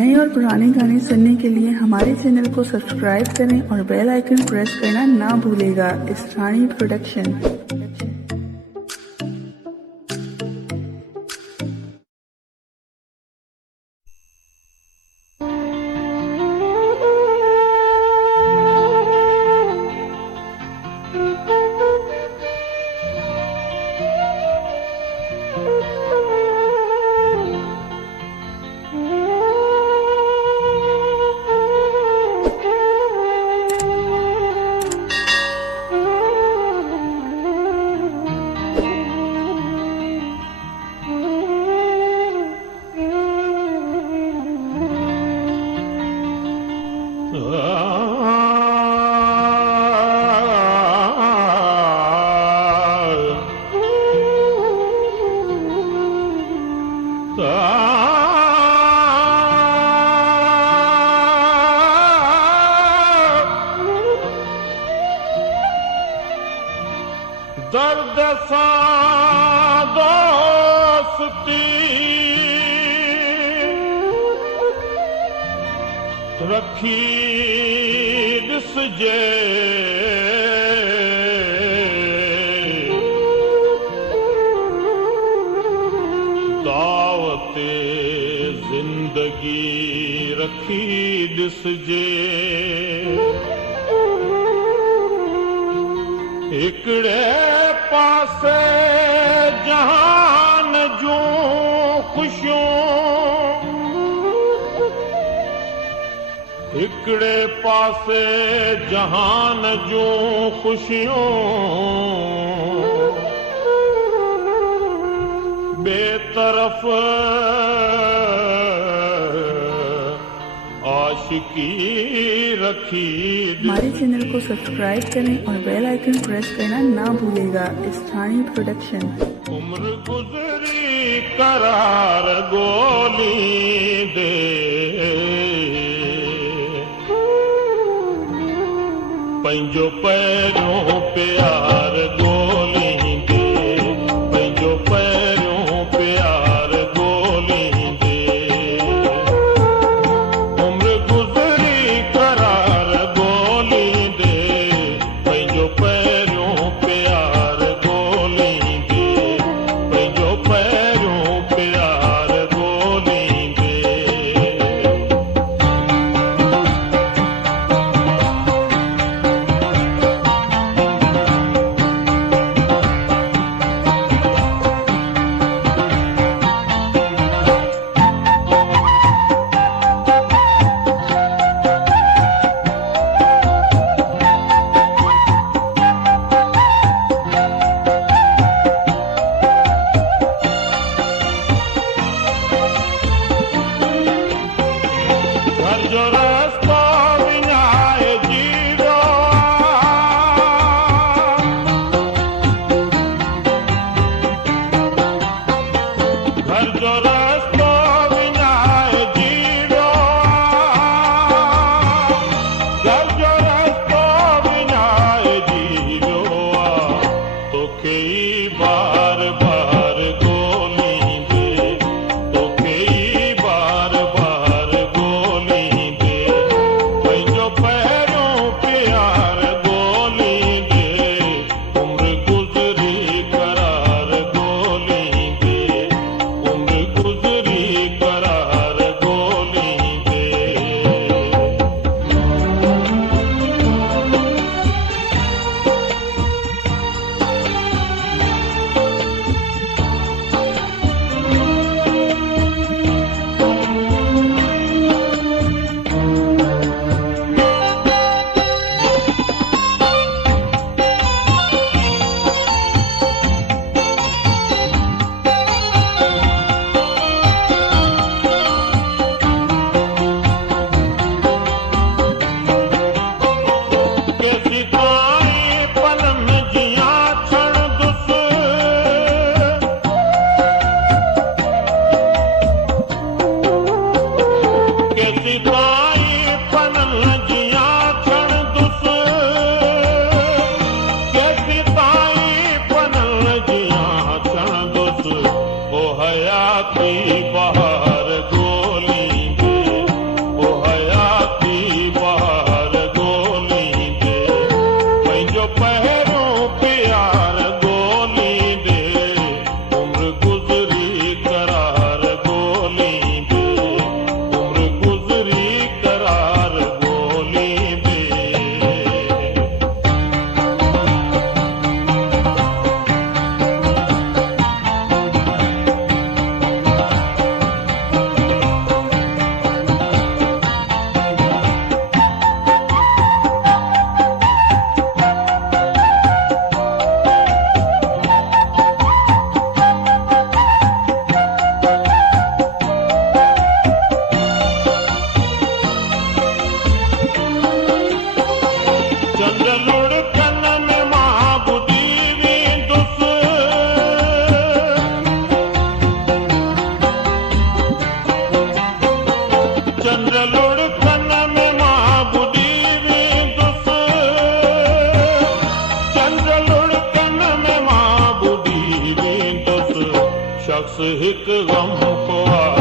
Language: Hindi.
नए और पुराने गाने सुनने के लिए हमारे चैनल को सब्सक्राइब करें और बेल आइकन प्रेस करना ना भूलेगा। इस्रानी प्रोडक्शन। दर्द सा दोस्ती रखी दिसजे दावते जिंदगी रखी दिसजे इकड़े पासे जहान जूं खुशियों इकड़े पासे जहान जूं खुशियों बेतरफ आशिकी रखी। हमारे चैनल को सब्सक्राइब करें और बेल आइकन प्रेस करना ना भूलेगा। इस्रानी प्रोडक्शन। उम्र गुजरी करार गोली दे पंजो पैरों प्यार गोली दे पंजो पैरों प्यार गोली दे उम्र गुजरी करार गोली दे पंजो पैरों प्यार गोली दे पंजो पैरों प्यार गोली दे। घर जो रास्ता विनाए जीरो घर जो रास्ता विनाए जीरो घर जो रास्ता विनाए जीरो तो कई बार बार गोली दे तो कई बार बार गोली दे पंजो पैरों प्यार गोली दे उम्र गुजरी करार गोली दे उम्र गुजरी करार गोली दे। कैसी ताई पलम जिया क्षण दुस कैसी ताई पलम जिया क्षण दुस कैसी ताई पलम जिया क्षण दुस ओ हयाती बहार गोली दे शख्स एक गम को